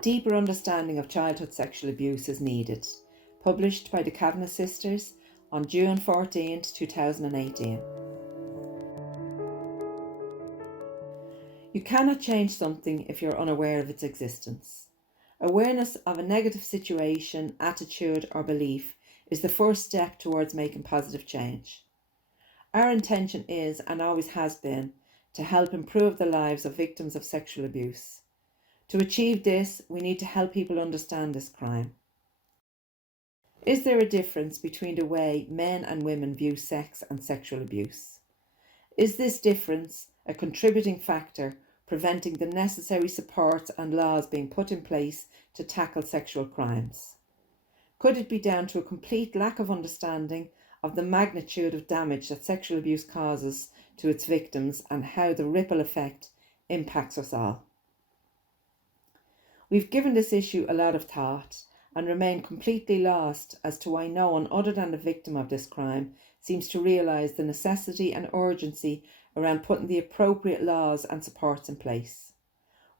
deeper understanding of childhood sexual abuse is needed, published by the Kavanagh sisters on June 14, 2018. You cannot change something if you're unaware of its existence. Awareness of a negative situation, attitude, or belief is the first step towards making positive change. Our intention is, and always has been, to help improve the lives of victims of sexual abuse. To achieve this, we need to help people understand this crime. Is there a difference between the way men and women view sex and sexual abuse? Is this difference a contributing factor preventing the necessary support and laws being put in place to tackle sexual crimes? Could it be down to a complete lack of understanding of the magnitude of damage that sexual abuse causes to its victims and how the ripple effect impacts us all? We've given this issue a lot of thought and remain completely lost as to why no one other than the victim of this crime seems to realise the necessity and urgency around putting the appropriate laws and supports in place.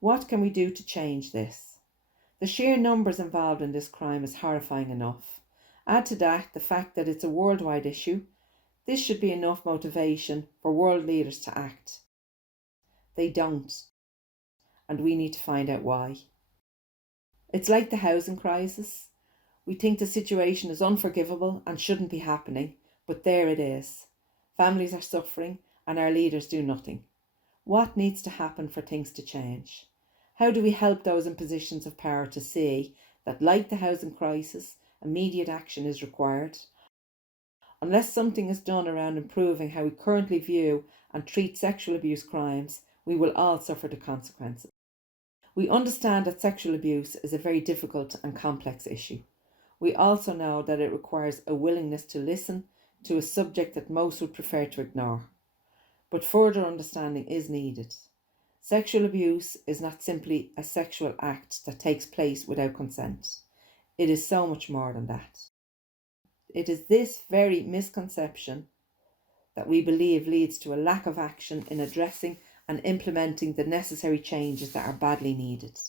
What can we do to change this? The sheer numbers involved in this crime is horrifying enough. Add to that the fact that it's a worldwide issue. This should be enough motivation for world leaders to act. They don't, and we need to find out why. It's like the housing crisis. We think the situation is unforgivable and shouldn't be happening, but there it is. Families are suffering and our leaders do nothing. What needs to happen for things to change? How do we help those in positions of power to see that, like the housing crisis, immediate action is required? Unless something is done around improving how we currently view and treat sexual abuse crimes, we will all suffer the consequences. We understand that sexual abuse is a very difficult and complex issue. We also know that it requires a willingness to listen to a subject that most would prefer to ignore. But further understanding is needed. Sexual abuse is not simply a sexual act that takes place without consent. It is so much more than that. It is this very misconception that we believe leads to a lack of action in addressing and implementing the necessary changes that are badly needed.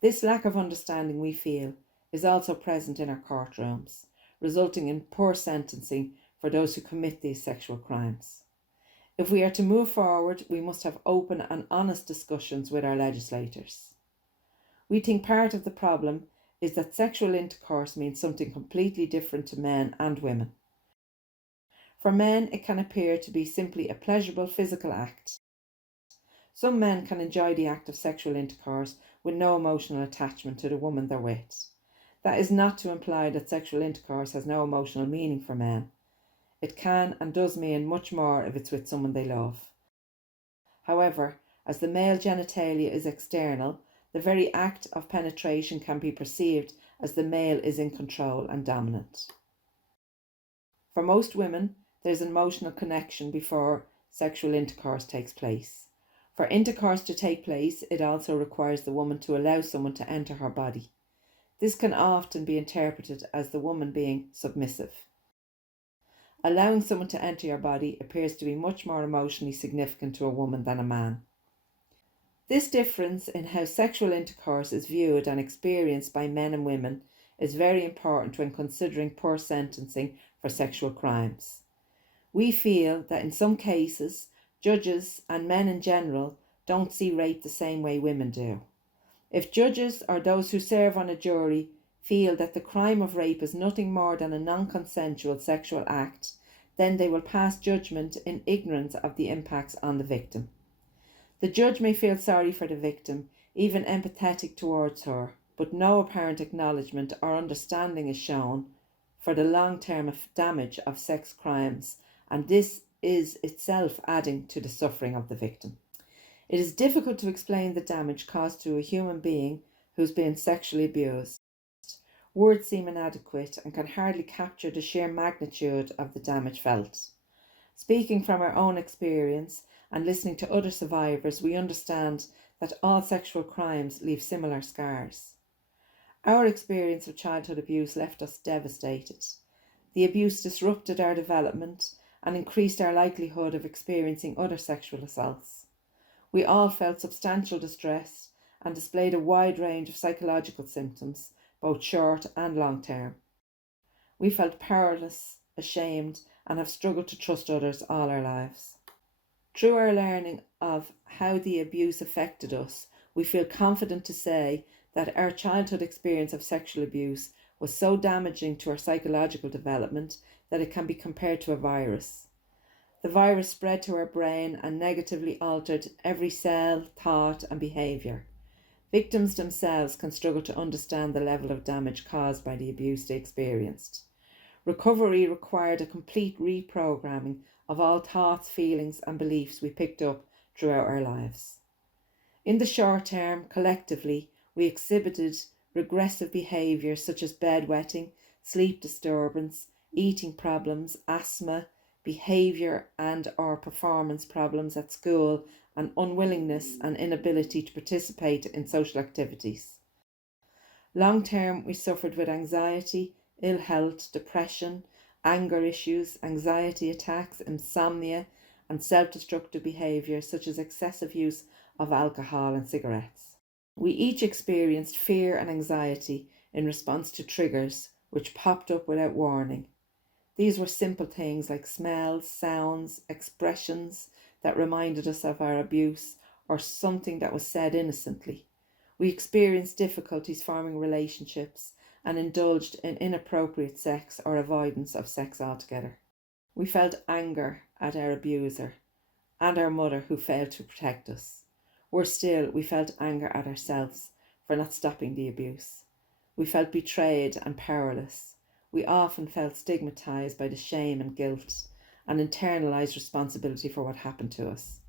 This lack of understanding, we feel, is also present in our courtrooms, resulting in poor sentencing for those who commit these sexual crimes. If we are to move forward, we must have open and honest discussions with our legislators. We think part of the problem is that sexual intercourse means something completely different to men and women. For men, it can appear to be simply a pleasurable physical act. Some men can enjoy the act of sexual intercourse with no emotional attachment to the woman they're with. That is not to imply that sexual intercourse has no emotional meaning for men. It can and does mean much more if it's with someone they love. However, as the male genitalia is external, the very act of penetration can be perceived as the male is in control and dominant. For most women, there's an emotional connection before sexual intercourse takes place. For intercourse to take place, it also requires the woman to allow someone to enter her body. This can often be interpreted as the woman being submissive. Allowing someone to enter your body appears to be much more emotionally significant to a woman than a man. This difference in how sexual intercourse is viewed and experienced by men and women is very important when considering poor sentencing for sexual crimes. We feel that in some cases, judges and men in general don't see rape the same way women do. If judges or those who serve on a jury feel that the crime of rape is nothing more than a non-consensual sexual act, then they will pass judgment in ignorance of the impacts on the victim. The judge may feel sorry for the victim, even empathetic towards her, but no apparent acknowledgement or understanding is shown for the long-term damage of sex crimes, and this is itself adding to the suffering of the victim. It is difficult to explain the damage caused to a human being who's been sexually abused. Words seem inadequate and can hardly capture the sheer magnitude of the damage felt. Speaking from our own experience and listening to other survivors, we understand that all sexual crimes leave similar scars. Our experience of childhood abuse left us devastated. The abuse disrupted our development and increased our likelihood of experiencing other sexual assaults. We all felt substantial distress and displayed a wide range of psychological symptoms, both short and long term. We felt powerless, ashamed, and have struggled to trust others all our lives. Through our learning of how the abuse affected us, we feel confident to say that our childhood experience of sexual abuse was so damaging to our psychological development that it can be compared to a virus. The virus spread to our brain and negatively altered every cell, thought, and behaviour. Victims themselves can struggle to understand the level of damage caused by the abuse they experienced. Recovery required a complete reprogramming of all thoughts, feelings, and beliefs we picked up throughout our lives. In the short term, collectively, we exhibited regressive behaviours such as bedwetting, sleep disturbance, eating problems, asthma, behaviour and or performance problems at school, and unwillingness and inability to participate in social activities. Long term, we suffered with anxiety, ill health, depression, anger issues, anxiety attacks, insomnia, and self-destructive behaviour such as excessive use of alcohol and cigarettes. We each experienced fear and anxiety in response to triggers which popped up without warning. These were simple things like smells, sounds, expressions that reminded us of our abuse, or something that was said innocently. We experienced difficulties forming relationships and indulged in inappropriate sex or avoidance of sex altogether. We felt anger at our abuser and our mother who failed to protect us. Worse still, we felt anger at ourselves for not stopping the abuse. We felt betrayed and powerless. We often felt stigmatised by the shame and guilt and internalised responsibility for what happened to us.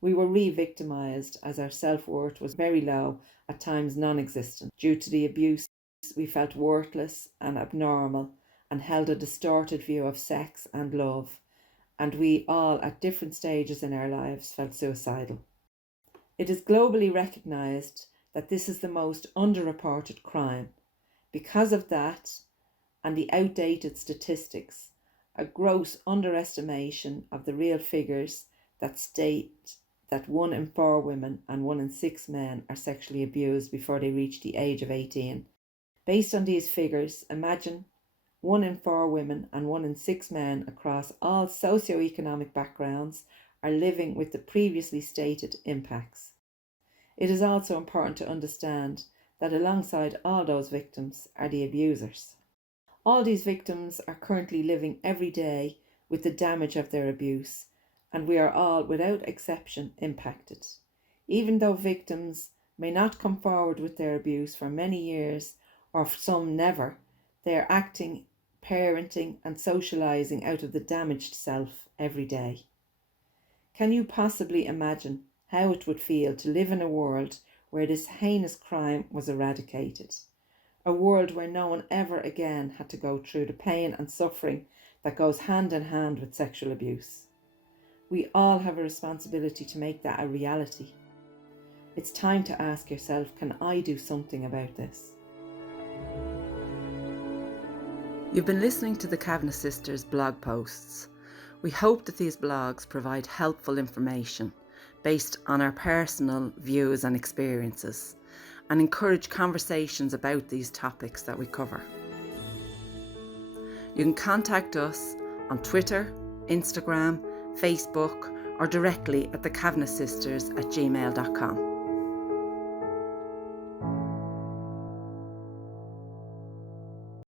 We were re-victimised as our self-worth was very low, at times non-existent. Due to the abuse, we felt worthless and abnormal and held a distorted view of sex and love, and we all, at different stages in our lives, felt suicidal. It is globally recognised that this is the most underreported crime. Because of that, and the outdated statistics, a gross underestimation of the real figures that state that 1 in 4 women and 1 in 6 men are sexually abused before they reach the age of 18. Based on these figures, imagine 1 in 4 women and 1 in 6 men across all socio-economic backgrounds are living with the previously stated impacts. It is also important to understand that alongside all those victims are the abusers. All these victims are currently living every day with the damage of their abuse, and we are all, without exception, impacted. Even though victims may not come forward with their abuse for many years, or some never, they are acting, parenting and socialising out of the damaged self every day. Can you possibly imagine how it would feel to live in a world where this heinous crime was eradicated? A world where no one ever again had to go through the pain and suffering that goes hand in hand with sexual abuse. We all have a responsibility to make that a reality. It's time to ask yourself, can I do something about this? You've been listening to the Kavanagh Sisters blog posts. We hope that these blogs provide helpful information based on our personal views and experiences, and encourage conversations about these topics that we cover. You can contact us on Twitter, Instagram, Facebook, or directly at thekavanaghsisters@gmail.com.